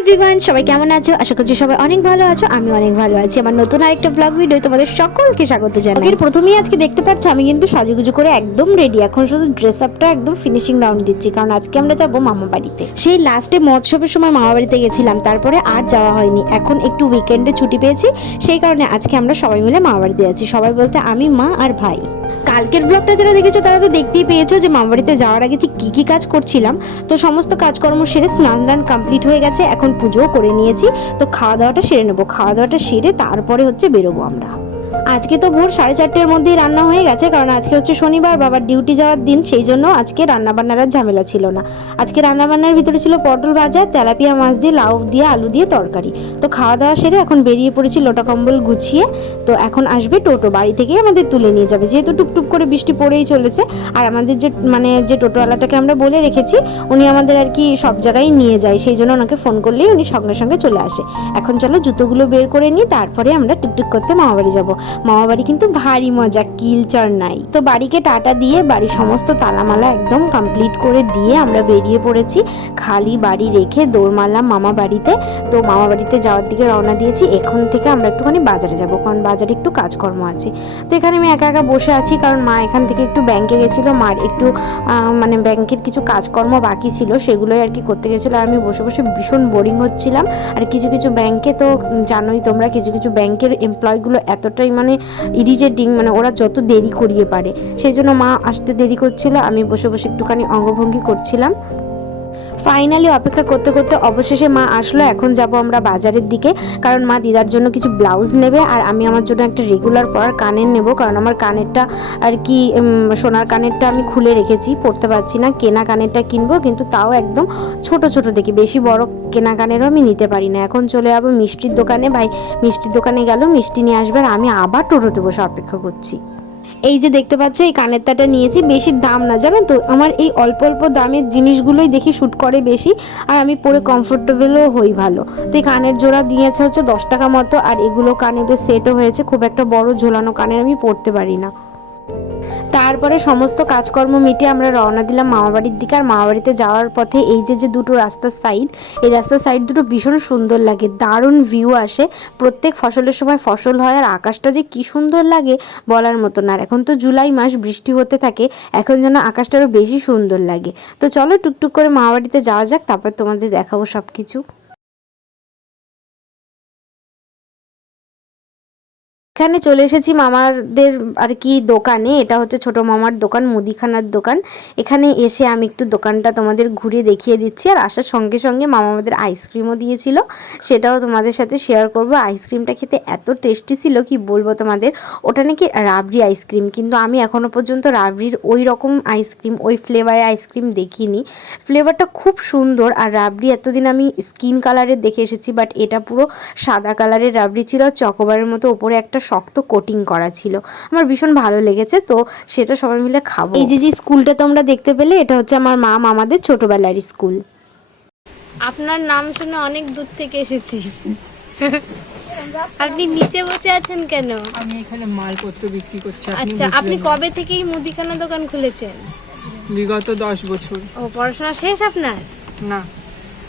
Everyone সবাই কেমন আছো? আশা করছি সবাই অনেক ভালো আছো আমি অনেক ভালো আছি। আমার নতুন আরেকটা ব্লগ ভিডিও তোমাদের সকলকে স্বাগত জানাই। এর প্রথমেই আজকে দেখতে পাচ্ছ আমি কিন্তু সাজুগুজু করে একদম রেডি এখন শুধু ড্রেস আপটা একদম ফিনিশিং রাউন্ড দিচ্ছি কারণ আজকে আমরা যাব মামা বাড়িতে। সেই লাস্টে মহোৎসবের সময় মামা বাড়িতে গেছিলাম তারপরে আর যাওয়া হয়নি। এখন একটু উইকেন্ডে ছুটি পেয়েছি সেই কারণে আজকে আমরা সবাই মিলে মামা বাড়িতে যাচ্ছি সবাই বলতে আমি মা আর ভাই। কালকের ব্লগটা যারা দেখেছ, তারা তো দেখতেই পেয়েছ যে মামা বাড়িতে যাওয়ার আগে ঠিক কী কী কাজ করছিলাম। তো সমস্ত কাজকর্ম সেরে স্নান টান কমপ্লিট হয়ে গেছে, এখন পুজোও করে নিয়েছি। তো খাওয়া দাওয়াটা সেরে নেব। খাওয়া দাওয়াটা সেরে তারপরে হচ্ছে বেরোবো আমরা। আজকে তো ভোর সাড়ে চারটের মধ্যেই রান্না হয়ে গেছে, কারণ আজকে হচ্ছে শনিবার, বাবার ডিউটি যাওয়ার দিন, সেই জন্য আজকে রান্না বান্নার আর ঝামেলা ছিল না। আজকে রান্না বান্নার ভিতরে ছিল পটল ভাজা, তেলাপিয়া মাছ দিয়ে, লাউ দিয়ে, আলু দিয়ে তরকারি। তো খাওয়া দাওয়া সেরে এখন বেরিয়ে পড়েছি লোটা কম্বল গুছিয়ে, তো এখন আসবে টোটো, বাড়ি থেকে আমাদের তুলে নিয়ে যাবে। যেহেতু টুকটুক করে বৃষ্টি পড়েই চলেছে, আর আমাদের যে মানে যে টোটোওয়ালাটাকে আমরা বলে রেখেছি, উনি আমাদের আর কি সব জায়গায় নিয়ে যায়, সেই জন্য ওনাকে ফোন করলেই উনি সঙ্গে সঙ্গে চলে আসে। এখন চলো জুতোগুলো বের করে নিই, তারপরে আমরা টুকটুক করতে মামাবাড়ি যাব। মামাবাড়ি কিন্তু ভারী মজা, কিলচার নাই। তো বাড়িকে টাটা দিয়ে বাড়ির সমস্ত তালামালা একদম কমপ্লিট করে দিয়ে আমরা বেরিয়ে পড়েছি। খালি বাড়ি রেখে দৌড় মামা বাড়িতে তো মামা বাড়িতে যাওয়ার দিকে রওনা দিয়েছি। এখন থেকে আমরা একটুখানি বাজারে যাব, কারণ বাজারে একটু কাজকর্ম আছে। তো এখানে আমি একা একা বসে আছি, কারণ মা এখান থেকে একটু ব্যাংকে গেছিল। মার একটু মানে ব্যাংকের কিছু কাজকর্ম বাকি ছিল, সেগুলোই আর কি করতে গেছিল। আর আমি বসে বসে ভীষণ বোরিং হচ্ছিলাম। আর কিছু কিছু ব্যাংকে তো জানোই তোমরা, কিছু কিছু ব্যাংকের এমপ্লয়গুলো এতটাই মানে ইরিটেটিং মানে ওরা যত দেরি করিয়ে পারে। সেই জন্য মা আসতে দেরি করছিল, আমি বসে বসে একটুখানি অঙ্গভঙ্গি করছিলাম। ফাইনালি অপেক্ষা করতে করতে অবশেষে মা আসলো। এখন যাব আমরা বাজারের দিকে, কারণ মা দিদার জন্য কিছু ব্লাউজ নেবে আর আমি আমার জন্য একটা রেগুলার পরার কানের নেব, কারণ আমার কানেরটা আর কি সোনার কানেরটা আমি খুলে রেখেছি, পরতে পারছি না। কেনা কানেরটা কিনবো, কিন্তু তাও একদম ছোট ছোট দেখি। বেশি বড় কেনা কানেরও আমি নিতে পারি না। এখন চলে যাব মিষ্টির দোকানে। ভাই, মিষ্টির দোকানে গেল, মিষ্টি নিয়ে আসবে আর আমি আবার টোটোতে বসে অপেক্ষা করছি। এই যে দেখতে পাচ্ছ, এই কানের তাটা নিয়েছি, বেশি দাম না, জানো তো? আমার এই অল্প অল্প দামের জিনিসগুলোই দেখি শ্যুট করে বেশি, আর আমি পরে কমফোর্টেবলও হই ভালো। তো এই কানের জোড়া দিয়েছে হচ্ছে দশ টাকা মতো, আর এগুলো কানে বেশ সেটও হয়েছে, খুব একটা বড় ঝোলানো কানের আমি পরতে পারি না। তারপরে সমস্ত কাজকর্ম মিটে আমরা রওনা দিলাম মামাবাড়ির দিকে। আর মামাবাড়িতে যাওয়ার পথে এই যে যে দুটো রাস্তার সাইড এই রাস্তার সাইড দুটো ভীষণ সুন্দর লাগে, দারুণ ভিউ আসে। প্রত্যেক ফসলের সময় ফসল হয় আর আকাশটা যে কি সুন্দর লাগে বলার মতো না। এখন তো জুলাই মাস, বৃষ্টি হতে থাকে, এখন যেন আকাশটা আরও বেশি সুন্দর লাগে। তো চলো টুকটুক করে মামাবাড়িতে যাওয়া যাক, তারপর তোমাদের দেখাবো সব কিছু এখানে চলে এসেছি মামাদের আর কি দোকানে। এটা হচ্ছে ছোট মামার দোকান, মুদিখানার দোকান। এখানে এসে আমি একটু দোকানটা তোমাদের ঘুরে দেখিয়ে দিচ্ছি। আর আসার সঙ্গে সঙ্গে মামা আমাদের আইসক্রিমও দিয়েছিল। সেটাও তোমাদের সাথে শেয়ার করব। আইসক্রিমটা খেতে এত টেস্টি ছিল, কি বলব তোমাদের? ওটা নাকি রাবড়ি আইসক্রিম কিন্তু আমি এখনও পর্যন্ত রাবড়ির ওই রকম আইসক্রিম ওই ফ্লেভারের আইসক্রিম দেখিনি। ফ্লেভারটা খুব সুন্দর, আর রাবড়ি এতদিন আমি স্কিন কালারের দেখে এসেছি বাট এটা পুরো সাদা কালারের রাবড়ি ছিল। চকোবারের মতো ওপরে একটা শক্ত কোটিং করা ছিল। আমার ভীষণ ভালো লেগেছে তো সেটা সবাই মিলে খাব। এই যে যে স্কুলটা তোমরা দেখতে পেলে এটা হচ্ছে আমার মা মামাদের ছোটবেলার স্কুল। আপনার নাম শুনে অনেক দূর থেকে এসেছি। আপনি নিচে বসে আছেন কেন? আমি এখানে মালপত্র বিক্রি করছি আচ্ছা আপনি কবে থেকে এই মুদিখানা দোকান খুলেছেন? বিগত দশ বছর। ও পড়াশোনা শেষ আপনার? না।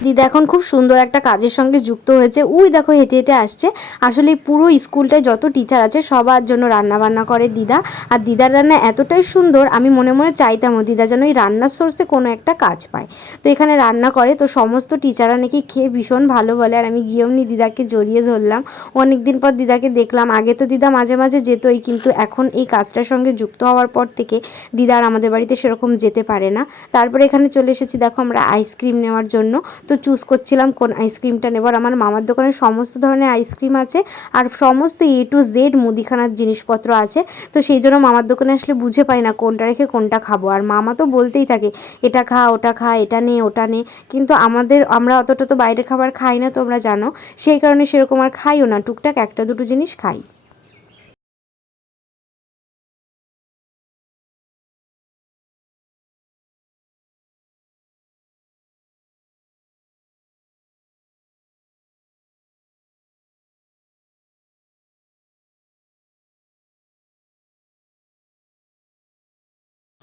দিদা এখন খুব সুন্দর একটা কাজের সঙ্গে যুক্ত হয়েছে। উই দেখো হেঁটে হেঁটে আসছে। আসলে পুরো স্কুলটায় যত টিচার আছে, সবার জন্য রান্না বান্না করে দিদা। আর দিদার রান্না এতটাই সুন্দর, আমি মনে মনে চাইতামও দিদা যেন এই রান্নার সোর্সে কোনো একটা কাজ পায়। তো এখানে রান্না করে, তো সমস্ত টিচাররা নাকি খেয়ে ভীষণ ভালো বলে। আর আমি গিয়েও নি দিদাকে জড়িয়ে ধরলাম। অনেক দিন পর দিদাকে দেখলাম। আগে তো দিদা মাঝে মাঝে যেতই, কিন্তু এখন এই কাজটার সঙ্গে যুক্ত হওয়ার পর থেকে দিদা আর আমাদের বাড়িতে সেরকম যেতে পারে না। তারপরে এখানে চলে এসেছি। দেখো আমরা আইসক্রিম নেওয়ার জন্য। তো চুজ করছিলাম কোন আইসক্রিমটা নেবার। আমার মামার দোকানে সমস্ত ধরনের আইসক্রিম আছে আর সমস্ত এ টু জেড মুদিখানার জিনিসপত্র আছে। তো সেই জন্য মামার দোকানে আসলে বুঝে পাই না কোনটা রেখে কোনটা খাব। আর মামা তো বলতেই থাকে, এটা খা, ওটা খা, এটা নে, ওটা নে। কিন্তু আমাদের, আমরা অতটা তো বাইরে খাবার খাই না, তোমরা জানো। সেই কারণে সেরকম আর খাইও না। টুকটাক একটা দুটো জিনিস খাই।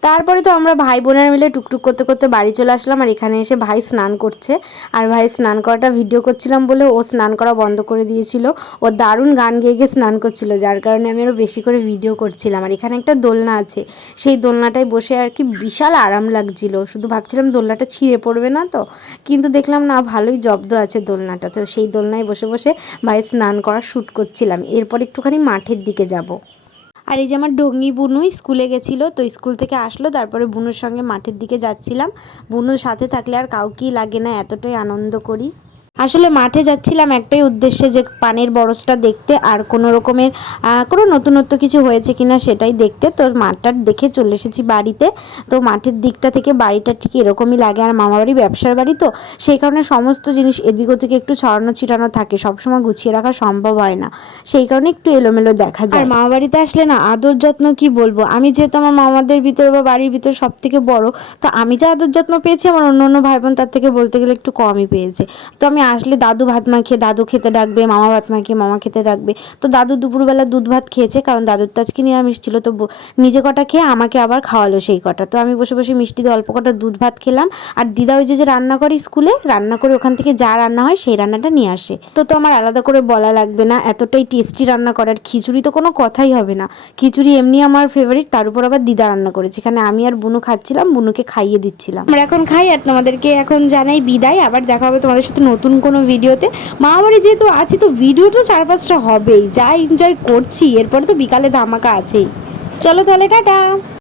তারপরে তো আমরা ভাই বোনেরা মিলে টুকটুক করতে করতে বাড়ি চলে আসলাম আর এখানে এসে ভাই স্নান করছে। আর ভাই স্নান করাটা ভিডিও করছিলাম বলে ও স্নান করা বন্ধ করে দিয়েছিল। ও দারুণ গান গেয়ে গিয়ে স্নান করছিল, যার কারণে আমি আরও বেশি করে ভিডিও করছিলাম। আর এখানে একটা দোলনা আছে, সেই দোলনাটায় বসে আর কি বিশাল আরাম লাগছিল। শুধু ভাবছিলাম দোলনাটা ছিঁড়ে পড়বে না তো, কিন্তু দেখলাম না, ভালোই জব্দ আছে দোলনাটা। তো সেই দোলনায় বসে বসে ভাই স্নান করা শ্যুট করছিলাম। এরপর একটুখানি মাঠের দিকে যাব। আর এই যে আমার ডঙ্গি বুনু স্কুলে গেছিল, তো স্কুল থেকে আসলো, তারপরে বুনুর সঙ্গে মাঠের দিকে যাচ্ছিলাম। বুনুর সাথে থাকলে আর কাউকেই লাগে না, এতটাই আনন্দ করি। আসলে মাঠে যাচ্ছিলাম একটাই উদ্দেশ্যে যে পানের বরসটা দেখতে আর কোনো রকমের কোনো নতুনত্ব কিছু হয়েছে কিনা সেটাই দেখতে। তো মাঠটা দেখে চলে এসেছি বাড়িতে। তো মাঠের দিকটা থেকে বাড়িটা ঠিক এরকমই লাগে। আর মামাবাড়ি ব্যবসার বাড়ি তো, সেই কারণে সমস্ত জিনিস এদিক ওদিকে একটু ছড়ানো ছিটানো থাকে। সবসময় গুছিয়ে রাখা সম্ভব হয় না। সেই কারণে একটু এলোমেলো দেখা যায়। আর মামা বাড়িতে আসলে না, আদর যত্ন কি বলব? আমি যেহেতু আমার মামাদের ভিতরে বা বাড়ির ভিতরে সব থেকে বড়, তো আমি যা আদর যত্ন পেয়েছি, আমার অন্য অন্য ভাই বোন তার থেকে বলতে গেলে একটু কমই পেয়েছে। তো আমি আসলে দাদু ভাত মাখিয়ে দাদু খেতে ডাকবে, মামা ভাত মাখিয়ে মামা খেতে ডাকবে। তো দাদু দুপুরবেলা দুধ ভাত খেয়েছে, কারণ দাদুর তো আজকে নিরামিষ ছিল, তো নিজে কটা খেয়ে আমাকে আবার খাওয়ালো সেই কটা। তো আমি বসে বসে মিষ্টি দিয়ে অল্প কটা দুধ ভাত খেলাম, আর দিদা ওই যে যে রান্না করে স্কুলে, রান্না করে ওখান থেকে যা রান্না হয় সেই রান্নাটা নিয়ে আসে। তো তো আমার আলাদা করে বলা লাগবে না, এতটাই টেস্টি রান্না করার, খিচুড়ি তো কোনো কথাই হবে না। খিচুড়ি এমনি আমার ফেভারিট তার উপর আবার দিদা রান্না করেছে। এখানে আমি আর বুনু খাচ্ছিলাম, বুনুকে খাইয়ে দিচ্ছিলাম। আমরা এখন খাই, আর তোমাদেরকে এখন জানাই বিদায়, আবার দেখা হবে তোমাদের সাথে নতুন কোনো ভিডিওতে। মা বাড়ি যেহেতু আছি, তো ভিডিও তো চার পাঁচটা হবেই। যা এনজয় করছি, এরপরে তো বিকালে ধামাকা আছেই। চলো তাহলে, টাটা!